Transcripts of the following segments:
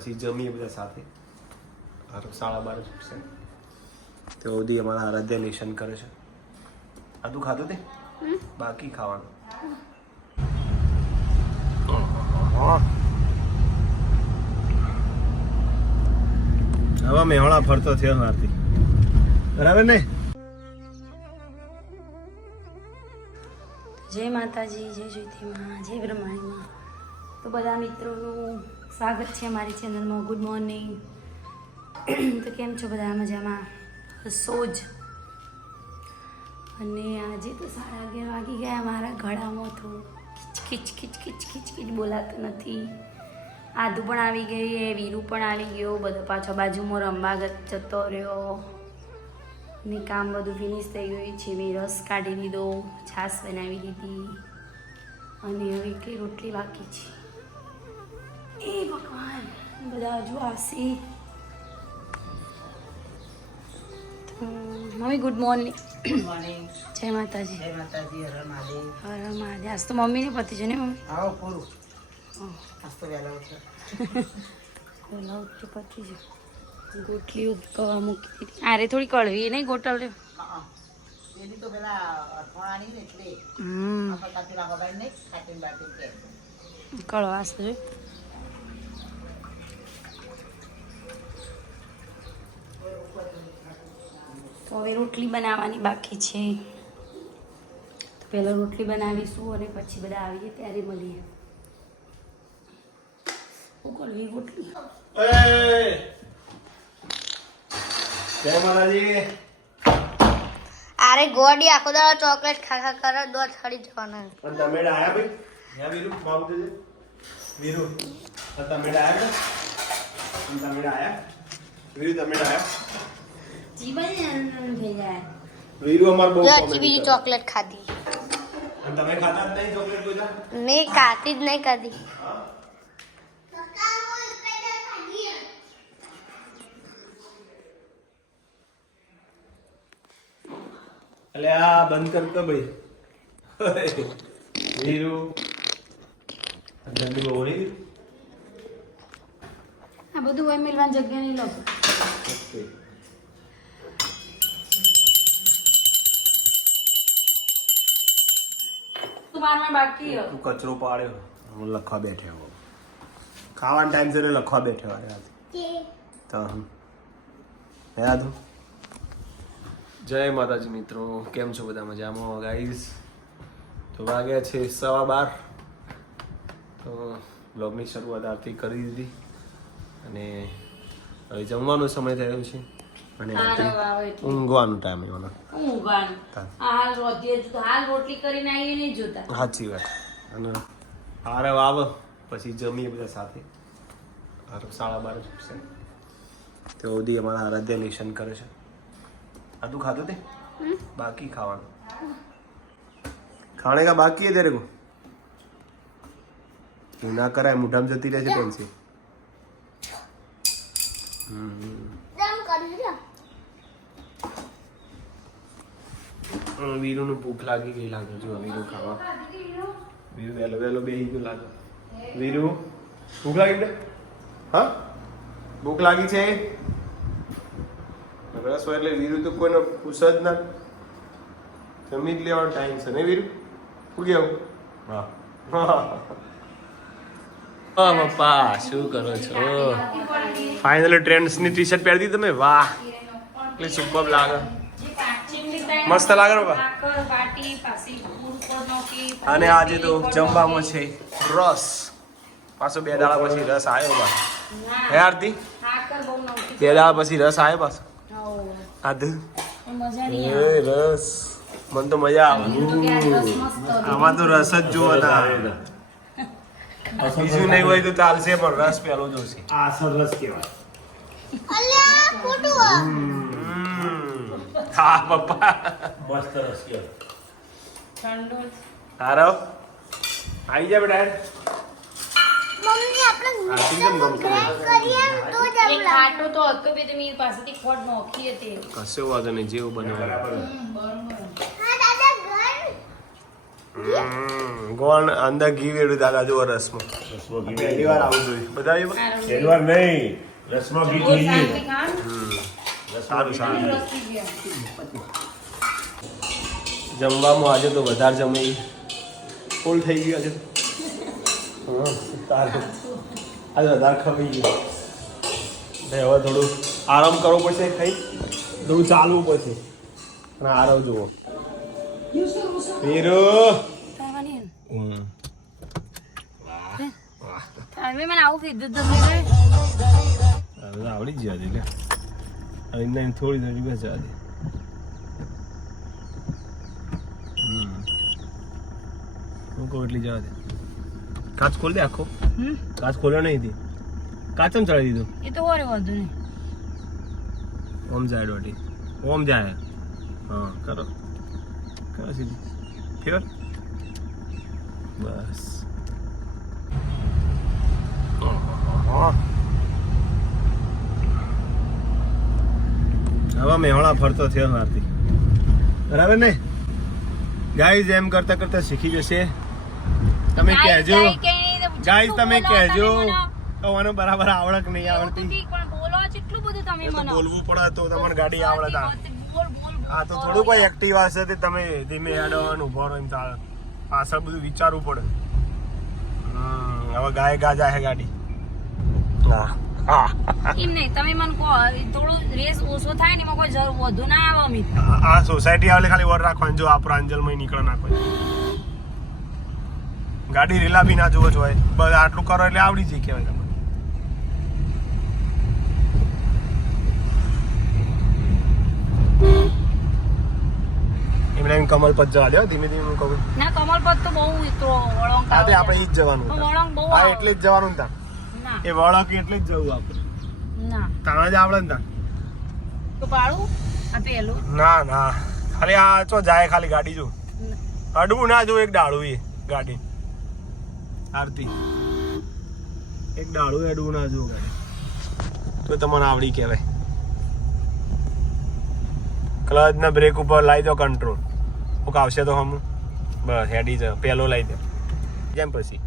પછી જમીએ બધા સાથે. 12:30 છૂટશે. તે સુધી અમારા આરાધ્ય નિશન કરે છે. આ તું ખાધું તે બાકી ખાવાનું. હવે મેહોણા ફરતો થયો હાથી, બરાબર ને? જય માતાજી, જય જ્યોતિમાં, જય બ્રહ્માણીમાં. તો બધા મિત્રોનું સ્વાગત છે અમારી ચેનલમાં. Good morning. તો કેમ છો બધા? મજામાં હશો જ. અને આજે તો 11:30 વાગી ગયા. મારા ગળામાં તો ખીચ ખીચ ખીચ ખીચ ખીચ બોલાતું નથી. આદુ પણ આવી ગઈ, વીરુ પણ આવી ગયો, બધો પાછો બાજુમાં રમવા જતો રહ્યો ને કામ બધું ફિનિશ થઈ ગયું છે. મેં રસ કાઢી દીધો, છાશ બનાવી દીધી અને હવે કે રોટલી બાકી છે. એ ભગવાન, બધા હજુ આવશે. Mummy good morning. જય માતાજી. જય માતાજી. હર મહાદેવ. હર મહાદેવ. આજ તો મમ્મીને પતિ છે ને મમ્મી? આવો પૂરું. આજ તો વહેલા ઉઠ્યો. વહેલા ઉઠી પતિ છે. ગોટલી ઉદકવા મૂકી દીધી. આરે થોડી કળવી નહીં ગોટલ રે. એની તો પેલા અઠવાણાની ને એટલે આપણે કાચી લાકડા નહીં કાચી બાટી કે કળવાશ છે. તો હવે રોટલી બનાવવાની બાકી છે. તો પહેલાં રોટલી બનાવીશું અને પછી બધા આવીએ ત્યારે મળીએ. શું કરવી રોટલી? જય માતાજી. અરે ગોડી આખો દાડો ચોકલેટ ખા કરે દોડ છડી જવાના. અને તમે આયા ભાઈ? હે વીરુ બાબુ દેજે. વીરુ તમે આયા? તમે આયા? વીરુ તમે આયા? જીવન થઈ જાય. વીરુ અમાર બહુ જો બીજી ચોકલેટ ખાધી. અને તમે ખાતા જ નહીં ચોકલેટ કોઈ? મેં ખાતી જ નહીં ખાધી. એટલે આ બંધ કર તો ભાઈ. વીરુ જલ્દી બોલી. આ બધું હોય મિલવાની જગ્યા નહીં લો. ઓકે. તમારે બાકી હો. તું કચરો પાડ્યો, હું લખવા બેઠ્યો. ખાવાનો ટાઈમ છે ને લખવા બેઠ્યો. તો યાદ. જય માતાજી મિત્રો, કેમ છો બધા? મજામાં ગાઈઝ? તો વાગ્યા છે 12:15. તો બ્લોગની શરૂઆત આરતી કરી દીધી અને હવે જમવાનો સમય થયો છે અને ઊંઘવાનો ટાઈમ એવાનો. ઊંઘવાનું હાલ રોટલી કરીને આવીએ નહીં જોતા. સાચી વાત. અને આરવ આવે પછી જમીએ બધા સાથે. 12:30 છૂટશે. તે સુધી અમારા આરાધ્ય નિશન કરે છે. આ તું ખાધું તે બાકી ખાવાનું? ખાણે કા બાકી હે તેરે કો? તું ના કરાય, મુઠામાં જતી રહે છે પેન્સિલ. વીરુને ભૂખ લાગી ગઈ લાગે. જો વીરુ ખાવા. વીરુ વહેલો વહેલો બેહી ગયો લાગે. વીરુ ભૂખ લાગી છે? હા ભૂખ લાગી છે. રસ હોય એટલે વીરુ તો કોઈને પૂછ જ ના. જમી જ લેવાનો ટાઈમ છે ને વીરુ? શું કેવું? હા હા પપ્પા શું કરો છો? ફાઇનલી ટ્રેન્ડ્સની ટી શર્ટ પહેરી તમે? વાહ એટલી સુપર લાગે. મસ્ત લાગે ને પપ્પા. અને આજે તો જમવામાં છે રસ. પાછો 2 દાડા પછી રસ આવ્યો પાછો. હે આરતી? 2 દાડા પછી રસ આવ્યો પાછો. આદ રસ મને તો મજા આવે. આમાં તો રસ જ જોવો ના. બીજું નહીં હોય તો ચાલશે પણ રસ પેલો જોશે. આ સરસ કહેવાય. અલ્યા ખોટું. હા પપ્પા મસ્ત રસ કહેવાય. ઠંડુ હારો આવી જા બેટા. મમ્મી આપણે આરતી કેમ ગમ કરે? કરીએ તો જ એક ખાટો તો હતો બે મી પાસેથી ખોટ નોખી હતી. કશો વાંધો નહીં, જેવું બને. હા દાદા ઘર ગોળ અંદર ઘી વેડું દાદા જો રસમાં રસમાં ઘી પહેલી વાર આવું જોયું બધા આવ્યું? શેરવાર નહીં રસમાં ઘી જોઈએ સારું સારું જમવામાં આજે તો વધારે જમી ફૂલ થઈ ગયું આજે હા સારું આજે વધારે ખવાઈ ગયું એટલે હવે થોડું આરામ કરવો પડશે ખાઈ થોડું ચાલવું પડશે અને આરામ જુઓ વીરુ તમે મને આવું કીધું તમે આવડી જ જાય એટલે અહીંને થોડી થોડી બસ જાય હું કહું એટલી જવા દે કાચ ખોલ દે આખો કાચ ખોલ્યો નહીં હતી કાચમ ચડાવી દીધું એ તો હોરે વધુ નહીં ઓમ જાય ડોટી ઓમ જાય હા કરો કરો સીધી ફેર બસ હવે મેહોણા ફરતો થયો હાથી બરાબર ને ગાઈઝ એમ કરતા કરતા શીખી જશે તમે કહેજો ગાઈઝ તમે કહેજો મને બરાબર આવડક નહીં આવડતી પણ બોલો કેટલું બધું તમે મને બોલવું પડે તો તમારે ગાડી આવડતા હા તો થોડું કોઈ એક્ટિવા હશે તે તમે ધીમે હેડવાનું ઉભો રહો એમ ચાલે પાછળ બધું વિચારવું પડે હવે ગાય ગા જાય ગાડી હા હા એમ નહીં તમે મને કહો થોડું રેસ ઓછો થાય ને એમાં કોઈ જરૂર વધુ ના આવે અમિત આ સોસાયટી આવે ખાલી વર રાખવાનું જો આ પ્રાંજલમાં નીકળે નાખવાનું ગાડી રેલા બી ના જોવો જોઈએ બસ આટલું કરો એટલે આવડી જાય કહેવાય તમને એમને એમ કમલ પત જવા દે ધીમે ધીમે હું કહું ના કમલપત તો બહુ ઉતરો વળંગ હા તે આપણે ઈ જ જવાનું વળંગ બહુ હા એટલે જ જવાનું તા ના એ વળક એટલે જ જવું આપણે ના તાણા જ આવડે ને તા તો પાડું આ પેલું ના ના ખાલી આ ચો જાય ખાલી ગાડી જો અડવું ના જો એક ડાળું એ ગાડી આરતી એક ડાળું અડવું ના જો ગાડી તો તમને આવડી કહેવાય ક્લચ ને બ્રેક ઉપર લાવી દો કંટ્રોલ કોક આવશે તો હમ બસ હેડી જ પહેલો લાવી દે જેમ પછી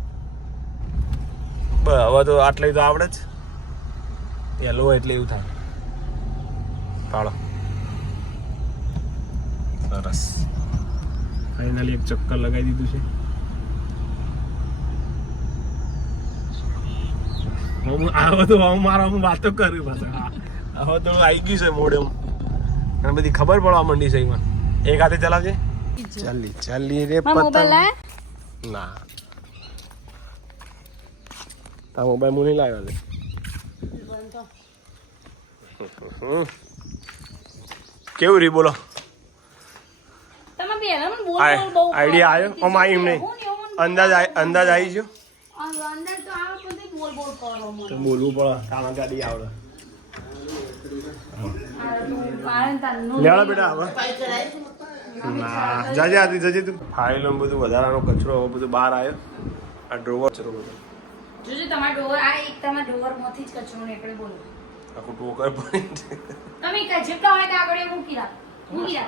બસ હવે તો આટલે તો આવડે જ પહેલો એટલે એવું થાય પાડો સરસ ફાઇનલી એક ચક્કર લગાવી દીધું છે હવે તો હું મારા હું વાતો કરી પાછા હવે તો આવી ગયું છે મોડે અને બધી ખબર પડવા માંડી છે એમાં એક હાથે ચલાવજે ચાલી ચાલી રે મોબાઈલ ના તા મોબાઈલ હું નહીં લાવ્યો લે કેવું રી બોલો તમે બેલા મને બોલ આઈડિયા આવ્યો આમ આવી એમ નહીં અંદાજ આવી ગયો અંદર તો આવે પણ બોલ બોલ કરો મને તો બોલવું પડે કામાં ગાડી આવડે લેવાડા બેટા હવે ના જાજે આથી જજે તું ફાઇલો બધું વધારાનો કચરો બધું બહાર આવ્યો આ ડ્રોવર કચરો બધો જોજો તમારા ડોર આ એક તમારા ડોર માંથી જ કચરો નીકળે બોલો આખું ટોકર પડી તમે જેટલા હોય ત્યાં આગળ મૂકી રાખો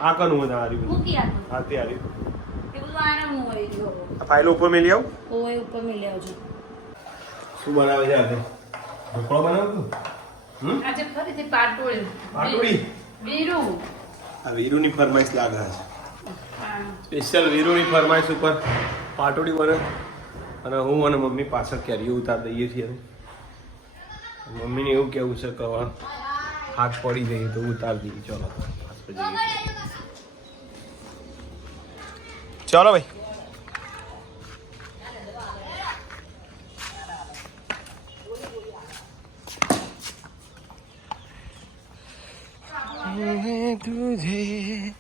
આ કનું બધા હારી મૂકી રાખો હાથી હારી એ બધું આરામનું હોય જો આ ફાઇલો ઉપર મેલી આવું ઓય ઉપર મેલી આવજો શું બનાવે છે આજે ઢોકળો બનાવું આજે ફરીથી પાટોળી પાટોળી વીરુ આ વીરુની ફરમાઈશ લાગે છે સ્પેશિયલ વીરુની ફરમાઈશ ઉપર પાટોળી બને અને હું અને મમ્મી પાછળ કેરીઓ ઉતાર દઈએ છીએ મમ્મીને એવું કેવું છે કે હાથ પડી જઈએ તો ઉતાર દઈએ ચલો ચલો ભાઈ तुझे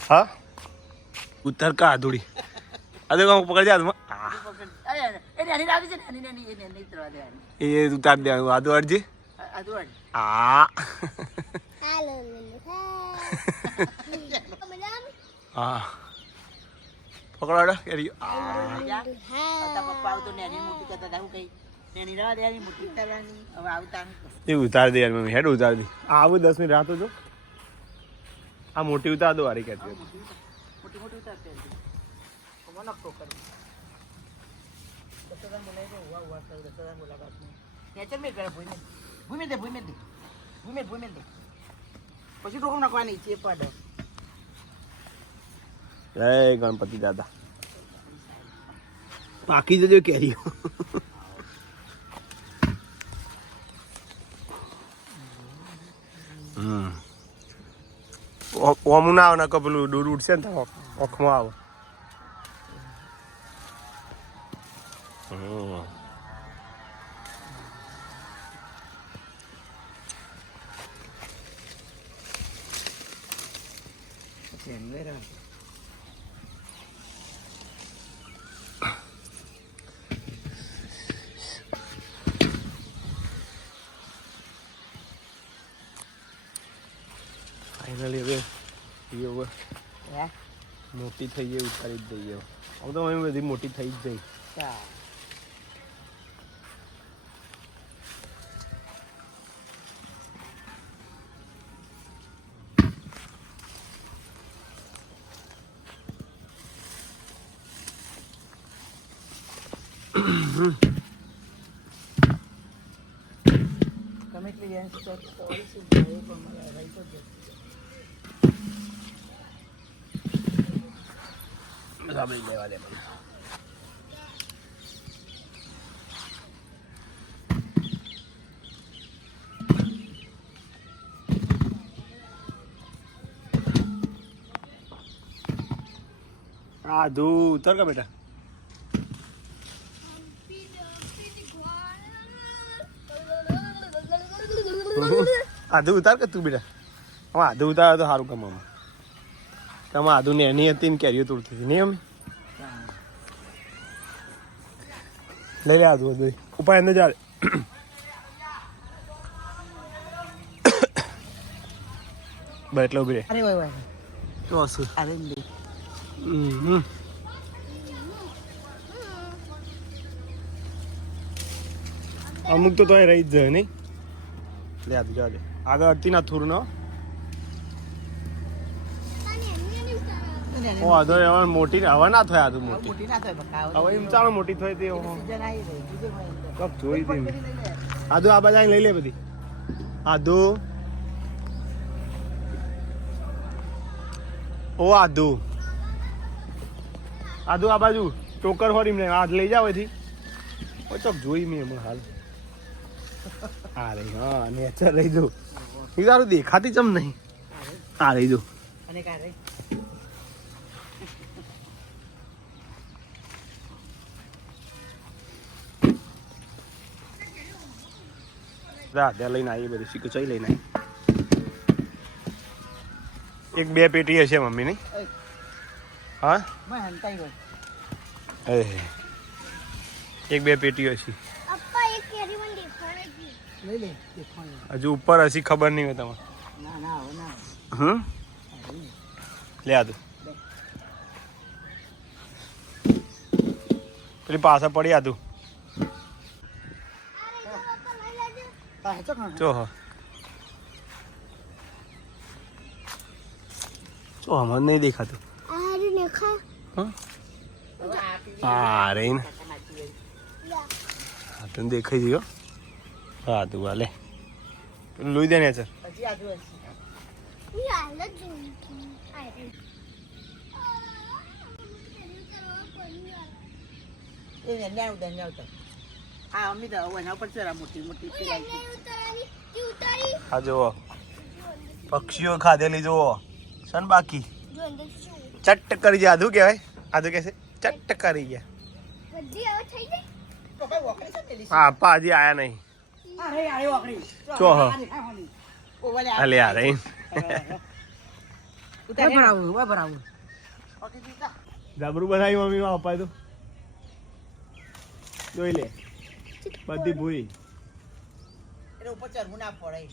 हाँ उतर का अधूरी अरे को पकड़ जा तुम ये उतार दिया आदू अर्ज हाँ हाँ પકડો કેરી એ ઉતાર દે યાર મમ્મી હેડ ઉતાર દે આવું 10 મિનિટ રાતો જો આ મોટી ઉતાર દો વારી કહેતી હતી. મોટી મોટી ઉતાર પહેરજે. કમો નખો કરી. દસરા બોલાય તો ઉવા ઉવા કર દસરા મુલાકાત નહીં. નેચર મેં કરે ભૂઈ દે. પછી ટોકમ નાખવાની છે પડ. જય ગણપતિ દાદા. પાકી જજો કેરીઓ. ઓમું ના આવે ને પેલું દૂર ઉઠશે ને તો ઓખમાં આવે. ફાઇનલી હવે મોટી થઈ ગઈ ઉતારી જ દઈએ. હવે તો અહીં બધી મોટી થઈ જ જઈ. તમે એટલી રેન્જ તો ઓળીશું ભાઈ પણ મને રહી તો જ બધા બધી લેવા દે. આધુ ઉતર કા બેટા. આધુ ઉતાર કે તું બેટા. હવે આધુ ઉતાર તો સારું કમામાં. તમે આધુ ને એની હતી ને કેરીઓ તોડતી હતી ને એમ. લઈ લે આધુ બધું ઉપાય અંદર ચાલે. બસ એટલે ઉભી રે. અરે વાય તો શું અરે લે અમુક તો તોય રહી જ જાય નહીં. લે આધુ જા દે આગળ અડતી ના થોડું ના. ઓ આધો હવે મોટી હવે ના થાય. આધુ મોટી મોટી ના થાય બકા હવે એમ ચાલો મોટી થાય તે સીઝન આવી રહી બીજે કપ જોઈ હતી. આધુ આ બાજુ લઈ લે બધી. આધુ ઓ આધુ આધુ આ બાજુ ટોકર હોરી ને આ લઈ જાવ એથી. ઓ ચોક જોઈ મેં હમણાં હાલ. હા રે હા નેચર લઈ દઉં. એ તારું દેખાતી ચમ નહીં. આ લઈ દઉં. અને કા રે ત્યાં લઈને આવીએ બધી શીખો ચઈ લઈને આવી. એક બે પેટી હશે મમ્મી ની. હા મેં હંતાઈ ગયો એક બે પેટી હશે. અપ્પા એક કેરી મને દેખાડે છે. લઈ લે દેખાય હજુ ઉપર હશે ખબર નહીં હોય તમારે. ના ના હવે ના લે આદુ પેલી પાછા પડી આદુ પાહે તો ખાણ ચો હા ચો હમણાં નહીં દેખાતું. આરે દેખા હા રે ને હા તને દેખાઈ ગયો. હા તું હાલે પેલું લોહી દે ને સર. પછી આજુ ઈ હાલ જ જોઈ આરે એ ન્યા ઉતર હા અમી તો એના ઉપર ચરા મોટી મોટી પેલાઈ ઉતારી હા જુઓ પક્ષીઓ ખાધેલી જુઓ સન બાકી જો અંદર શું ચટ્ટ કરી ગયા. આધુ કહેવાય. આધુ કહેશે ચટ્ટ કરી ગયા. બધી હવે થઈ ગઈ તો કઈ વોકરી છે પેલી હા પા હજી આયા નહીં. અરે આરે વોકરી ચો હ ઓ વાલે હાલે આ રહી. ઉતાર બરાબર ઓકે દીકા જબરું બનાવી મમ્મી માં અપાય તો જોઈ લે બધી ભૂઈ. એટલે ઉપર ચરવું ના પડે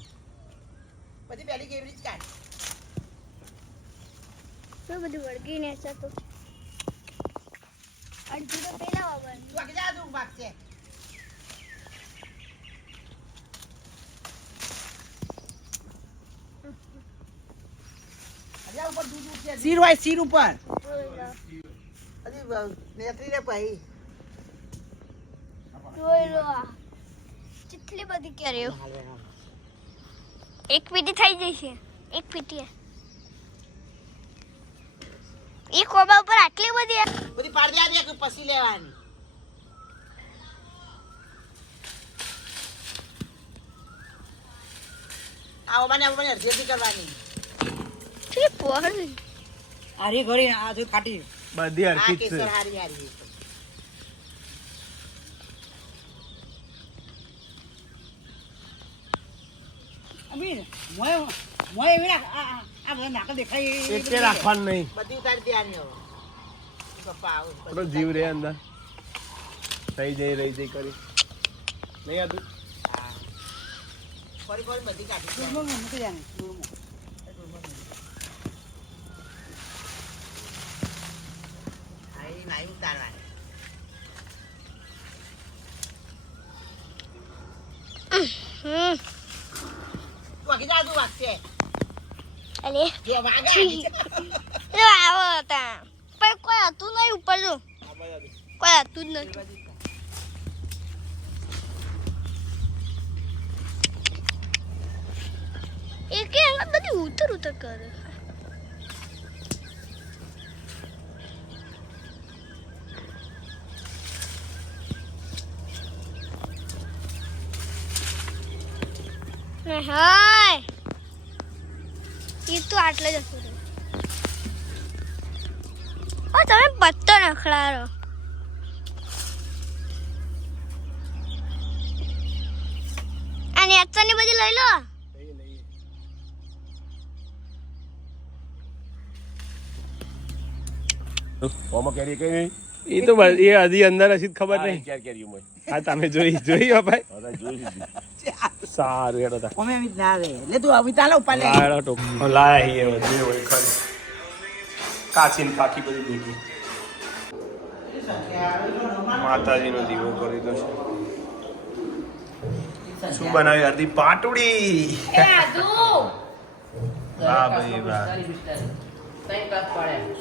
પછી પેલી કેવી રીતે કાઢ તો બધું વળગીને છે તો અડધી તો પેલા વાવવાનું વાગે જા દઉં ભાગ છે અરે શીર હોય શીર ઉપર હજી નેત્રી રે ભાઈ જોઈ લો આ કેટલી બધી કેરીઓ એક પીટી થઈ જશે એક પીટી એ કોબા ઉપર આટલી બધી બધી પાડી દે કે પછી લેવાની આવો મને અડધી કરવાની છે પોહળ આરી ઘડી આ જો ખાટી બધી આ હરખી જ કેસર છે હારી હારી અમીર મોય મોય એવી આ બધા નાક દેખાય એકે રાખવાનું નહીં બધી ઉતારી દેવાની હવે પપ્પા આવો થોડો જીવ રે અંદર રહી જઈ કરી નહીં આતું ફરી ફરી બધી કાઢી મૂકી દેવાની આઈ નાઈ ઉતારવાની વાગી જા તું વાગશે અલે જે વાગા એ આવો તા પણ કોઈ હતું નહીં ઉપર જો કોઈ હતું જ નથી એક એમાં બધી ઉતર કરે હાય એ તો આટલે જ હતું ઓ તમે પત્તો નખડારો અને અત્યારની બધી લઈ લો ઓમાં કેરી કઈ નહીં એ તો એ હજી અંદર હજી ખબર નહીં ક્યારે કેરી ઉમર હા તમે જોઈ હો ભાઈ હવે જોઈ લીધી સારું હેડો તા ઓમે મિત ના રે લે તું આવી તાલે ઉપર લે લાયડો ટોપ લાય હી બધું હોય ખરી કાચી ને પાકી બધી ભેગી માતાજીનો દીવો કરી દો છે શું બનાવ્યું આરતી પાટુડી હા ભાઈ વાહ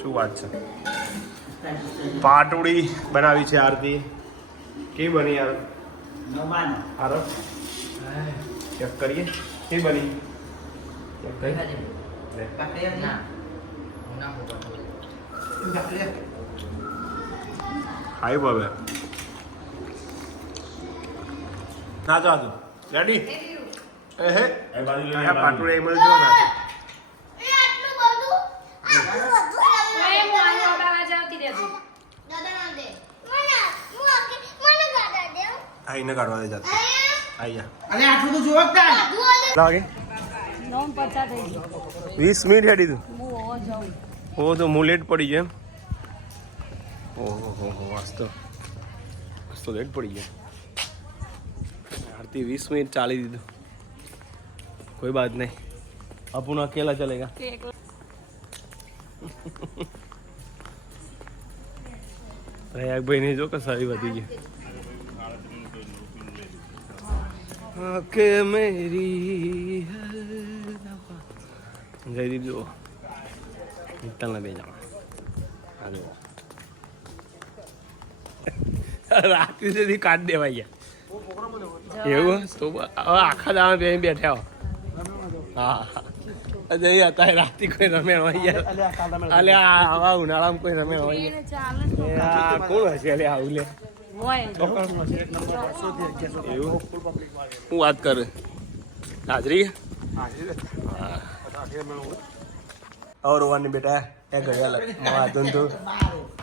શું વાત છે પાટુડી બનાવી છે આરતી કેવી બની યાર નમાન હારો ચેક કરીએ કેવી બની ચેક કરી લે. હાઈ બાબે ના તો આદુ રેડી એ હે એ બાજુ લઈ આ પાટુડી એમ જ જો ના એ આટલું બધું દાદા ના દે મને ગાડા દે આ એને કાઢવા દે જાતે આઈ જા અરે આટલું તો જોક તા લાગે 20 મિનિટ હેડી તું ઓ તો હું લેટ પડી ગયો એમ ઓહો હો વાસ્તો લેટ પડી ગયો આરતી 20 मिनट ચાલી દીધું કોઈ બાત નહીં અપુન અકેલા ચલેગા પ્રયાગ ભાઈ ને જો કે સારી વધી ગઈ કે મેરી જયદીપ જો મિત્તલને બે જાવ આ જો રાત્રિ સુધી કાઢ દેવાય ગયા એવું તો હવે આખા દાવા બે બેઠા હો હા અજય હતા રાત્રિ કોઈ રમે હોય અલે આવા ઉનાળામાં કોઈ રમે હોય આ કોણ હશે અલે આવું લે એવું હું વાત કરું હાજરી और रोवानी बेटा है घड़िया लग मातुन तो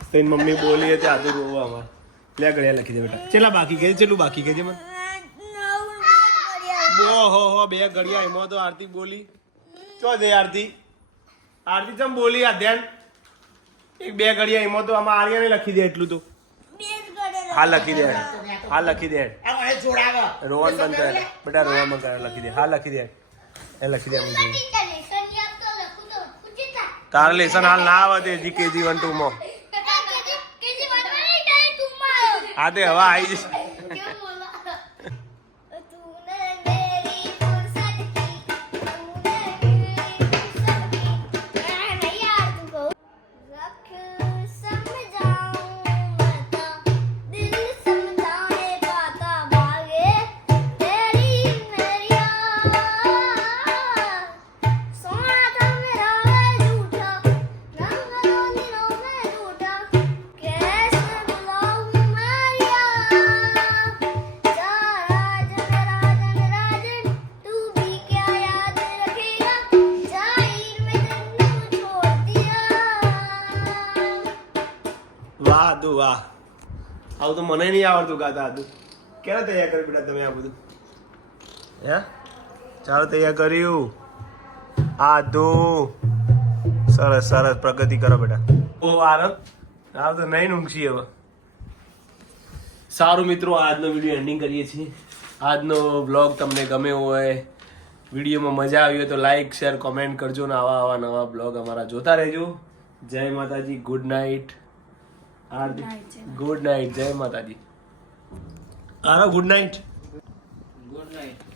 तेरी मम्मी बोली है ते आदू रोवा हमार ले घड़िया लखी दे बेटा चला बाकी के चलू बाकी के जे मन बो हो बे घड़िया एमो तो आरती बोली चो दे आरती आरती चम बोली आ ध्यान एक बे घड़िया एमो तो आमा आर्या ने लखी दे એટલું તો હા લખી દે આ જોડાવા રોવાન બંધ કર બેટા રોવાન બંધ કર લખી દે હા લખી દે એ લખી દે મુજે તાર લેસન હાલ ના આવે તે જી કેજી 1 2 માં હા તે હવે આવી જશે વાહ આદુ વાહ. આવું તો મને નહીં આવડતું ગાતા આદુ. ક્યારે તૈયાર કર્યું બેટા તમે આ બધું? હે ચાલો તૈયાર કર્યું. આદુ સરસ સરસ પ્રગતિ કરો બેટા. ઓ આરવ આ તો નહીં ઊંઘશી હવે. સારું મિત્રો, આજનો વિડીયો એન્ડિંગ કરીએ છીએ. આજનો બ્લોગ તમને ગમ્યો હોય, વિડીયોમાં મજા આવી હોય તો લાઈક શેર કોમેન્ટ કરજો ને આવા નવા બ્લોગ અમારા જોતા રહેજો. જય માતાજી. Good night. Good night. જય માતાજી. Aarav good night. Good night.